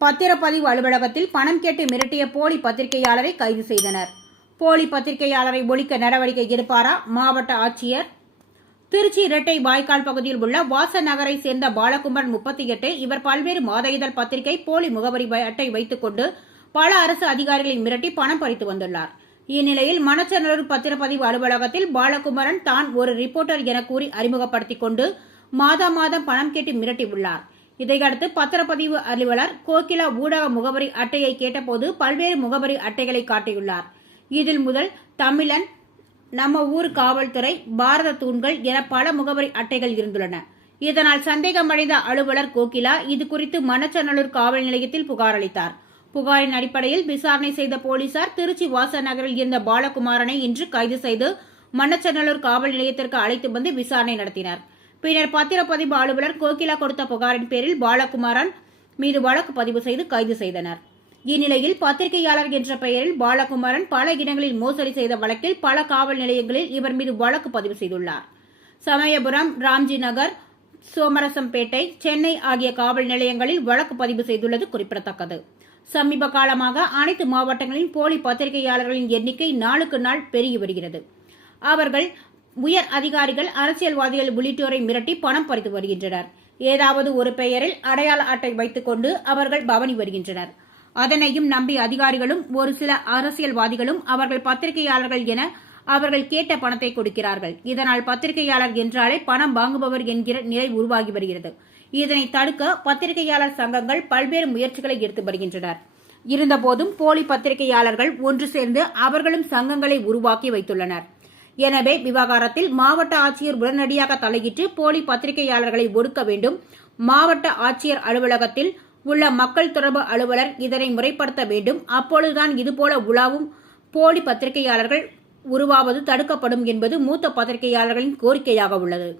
பத்திரப்பதிவு அலுவலகத்தில் பணம் கேட்டு மிரட்டிய போலி பத்திரிகையாளரை கைது செய்தனர். போலி பத்திரிகையாளரை ஒழிக்க நடவடிக்கை எடுப்பாரா மாவட்ட ஆட்சியர்? திருச்சி இரட்டை வாய்க்கால் பகுதியில் உள்ள வாச நகரை சேர்ந்த பாலகுமரன் முப்பத்தி எட்டு இவர் பல்வேறு மாத இதழ் பத்திரிகை போலி முகவரி அட்டை வைத்துக் கொண்டு பல அரசு அதிகாரிகளை மிரட்டி பணம் பறித்து வந்துள்ளார். இந்நிலையில் மணச்சநல்லூர் பத்திரப்பதிவு அலுவலகத்தில் பாலகுமரன் தான் ஒரு ரிப்போர்ட்டர் என கூறி அறிமுகப்படுத்திக் கொண்டு மாதா மாதம் பணம் கேட்டு மிரட்டியுள்ளார் இதையடுத்து பத்திரப்பதிவு அலுவலர் கோகிலா ஊடக முகவரி அட்டையை கேட்டபோது பல்வேறு முகவரி அட்டைகளை காட்டியுள்ளார். இதில் முதல் தமிழன் நம்ம ஊர் காவல்துறை பாரத தூண்கள் என பல முகவரி அட்டைகள் இருந்துள்ளன. இதனால் சந்தேகமடைந்த அலுவலர் கோகிலா இது குறித்து மணச்சநல்லூர் காவல் நிலையத்தில் புகார் அளித்தார். புகாரின் அடிப்படையில் விசாரணை செய்த போலீசார் திருச்சி வாச நகரில் இருந்த பாலகுமாரனை இன்று கைது செய்து மன்னச்சநல்லூர் காவல் நிலையத்திற்கு அழைத்து வந்து விசாரணை நடத்தினர். பின்னர் பத்திரப்பதிவு அலுவலர் கோகிலா கொடுத்த புகாரின் பேரில் பாலகுமாரன் மீது வழக்கு பதிவு செய்து கைது செய்தனர். இந்நிலையில் பத்திரிகையாளர் என்ற பெயரில் பாலகுமாரன் பல இடங்களில் மோசடி செய்த வழக்கில் பல காவல் நிலையங்களில் இவர் மீது வழக்கு பதிவு செய்துள்ளார். சமயபுரம் ராம்ஜி நகர் சோமரசம்பேட்டை சென்னை ஆகிய காவல் நிலையங்களில் வழக்கு பதிவு செய்துள்ளது குறிப்பிடத்தக்கது. சமீப காலமாக அனைத்து மாவட்டங்களில் போலி பத்திரிகையாளர்களின் எண்ணிக்கை நாளுக்கு நாள் பெருகி வருகிறது. அவர்கள் உயர் அதிகாரிகள் அரசியல்வாதிகள் உள்ளிட்டோரை மிரட்டி பணம் பறித்து வருகின்றனர். ஏதாவது ஒரு பெயரில் அடையாள அட்டை வைத்துக் கொண்டு அவர்கள் பவனி வருகின்றனர். அதனையும் நம்பி அதிகாரிகளும் ஒரு சில அரசியல்வாதிகளும் அவர்கள் பத்திரிகையாளர்கள் என அவர்கள் கேட்ட பணத்தை கொடுக்கிறார்கள். இதனால் பத்திரிகையாளர் என்றாலே பணம் வாங்குபவர் என்கிற நிலை உருவாகி வருகிறது. இதனை தடுக்க பத்திரிகையாளர் சங்கங்கள் பல்வேறு முயற்சிகளை எடுத்து வருகின்றனர். இருந்தபோதும் போலி பத்திரிகையாளர்கள் ஒன்று சேர்ந்து அவர்களும் சங்கங்களை உருவாக்கி வைத்துள்ளனர். எனவே விவகாரத்தில் மாவட்ட ஆட்சியர் உடனடியாக தலையிட்டு போலி பத்திரிகையாளர்களை ஒடுக்க வேண்டும். மாவட்ட ஆட்சியர் அலுவலகத்தில் உள்ள மக்கள் தொடர்பு அலுவலர் இதனை முறைப்படுத்த வேண்டும். அப்பொழுதுதான் இதுபோல உலாவும் போலி பத்திரிகையாளர்கள் உருவாவது தடுக்கப்படும் என்பது மூத்த பத்திரிகையாளர்களின் கோரிக்கையாக உள்ளது.